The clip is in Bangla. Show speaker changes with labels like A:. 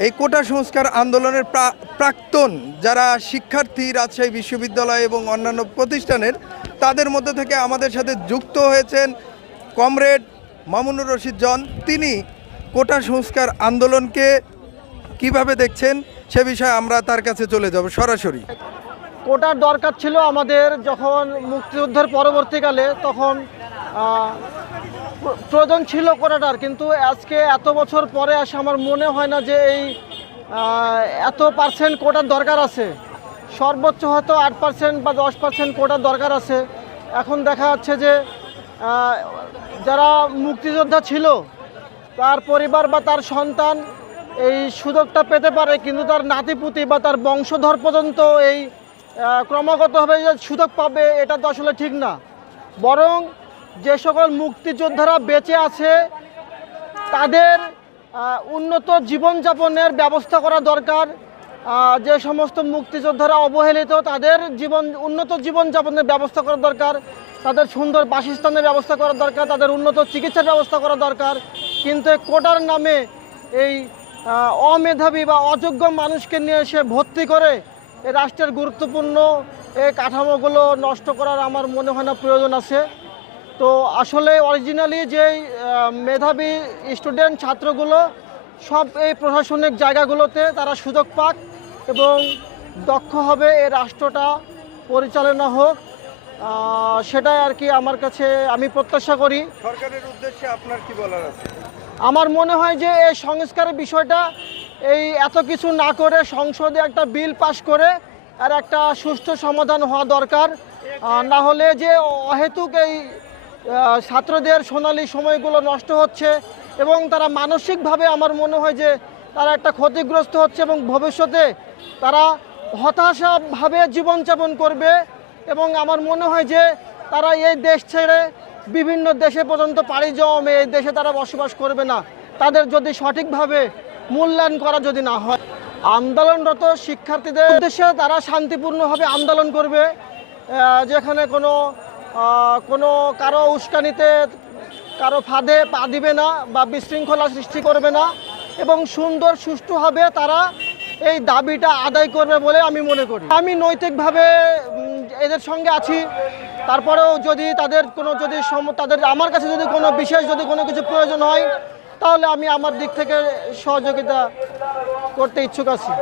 A: এই কোটা সংস্কার আন্দোলনের প্রা- প্রাক্তন যারা শিক্ষার্থী, রাজশাহী বিশ্ববিদ্যালয় এবং অন্যান্য প্রতিষ্ঠানের, তাদের মধ্যে থেকে আমাদের সাথে যুক্ত হয়েছেন কমরেড মামুনুর রশিদ জন। তিনি কোটা সংস্কার আন্দোলনকে কীভাবে দেখছেন সে বিষয়ে আমরা তার কাছে চলে যাব সরাসরি।
B: কোটার দরকার ছিল আমাদের যখন মুক্তিযুদ্ধের পরবর্তীকালে তখন প্রয়োজন ছিল করাটার কিন্তু আজকে এত বছর পরে আসে আমার মনে হয় না যে এই এত পার্সেন্ট কোটার দরকার আছে। সর্বোচ্চ হয়তো আট পার্সেন্ট বা দশ পার্সেন্ট কোটার দরকার আছে। এখন দেখা যাচ্ছে যে যারা মুক্তিযোদ্ধা ছিল, তার পরিবার বা তার সন্তান এই সুযোগটা পেতে পারে, কিন্তু তার নাতিপুতি বা তার বংশধর পর্যন্ত এই ক্রমাগতভাবে যে সুযোগ পাবে, এটা তো আসলে ঠিক না। বরং যে সকল মুক্তিযোদ্ধারা বেঁচে আছে, তাদের উন্নত জীবনযাপনের ব্যবস্থা করা দরকার। যে সমস্ত মুক্তিযোদ্ধারা অবহেলিত, তাদের জীবন, উন্নত জীবনযাপনের ব্যবস্থা করা দরকার। তাদের সুন্দর বাসস্থানের ব্যবস্থা করা দরকার, তাদের উন্নত চিকিৎসার ব্যবস্থা করা দরকার। কিন্তু কোটার নামে এই অমেধাবী বা অযোগ্য মানুষকে নিয়ে এসে ভর্তি করে রাষ্ট্রের গুরুত্বপূর্ণ এই কাঠামোগুলো নষ্ট করার আমার মনে হয় না প্রয়োজন আছে। তো আসলে অরিজিনালি যেই আহ, মেধাবী স্টুডেন্ট ছাত্রগুলো সব এই প্রশাসনিক জায়গাগুলোতে তারা সুযোগ পাক এবং দক্ষ হবে এই রাষ্ট্রটা পরিচালনা হোক সেটাই আর কি আমার কাছে আমি প্রত্যাশা করি।
A: সরকারের উদ্দেশ্যে আপনার কি বলার আছে?
B: আমার মনে হয় যে এই সংস্কারের বিষয়টা এই এত কিছু না করে সংসদে একটা বিল পাশ করে আর একটা সুষ্ঠু সমাধান হওয়া দরকার। না হলে যে অহেতুক এই ছাত্রদের সোনালি সময়গুলো নষ্ট হচ্ছে এবং তারা মানসিকভাবে আমার মনে হয় যে তারা একটা ক্ষতিগ্রস্ত হচ্ছে এবং ভবিষ্যতে তারা হতাশাভাবে জীবনযাপন করবে এবং আমার মনে হয় যে তারা এই দেশ ছেড়ে বিভিন্ন দেশে পর্যন্ত পাড়ি জমে এই দেশে তারা বসবাস করবে না। তাদের যদি সঠিকভাবে মূল্যায়ন করা যদি না হয়, আন্দোলনরত শিক্ষার্থীদের উদ্দেশ্যে তারা শান্তিপূর্ণভাবে আন্দোলন করবে যেখানে কোনো কোনো কারও উস্কানিতে, কারও ফাঁদে পা দিবে না বা বিশৃঙ্খলা সৃষ্টি করবে না এবং সুন্দর, সুষ্ঠুভাবে তারা এই দাবিটা আদায় করবে বলে আমি মনে করি। আমি নৈতিকভাবে এদের সঙ্গে আছি। তারপরেও যদি তাদের কোনো, যদি তাদের, আমার কাছে যদি কোনো বিশেষ যদি কোনো কিছু প্রয়োজন হয়, তাহলে আমি আমার দিক থেকে সহযোগিতা করতে ইচ্ছুক আছি।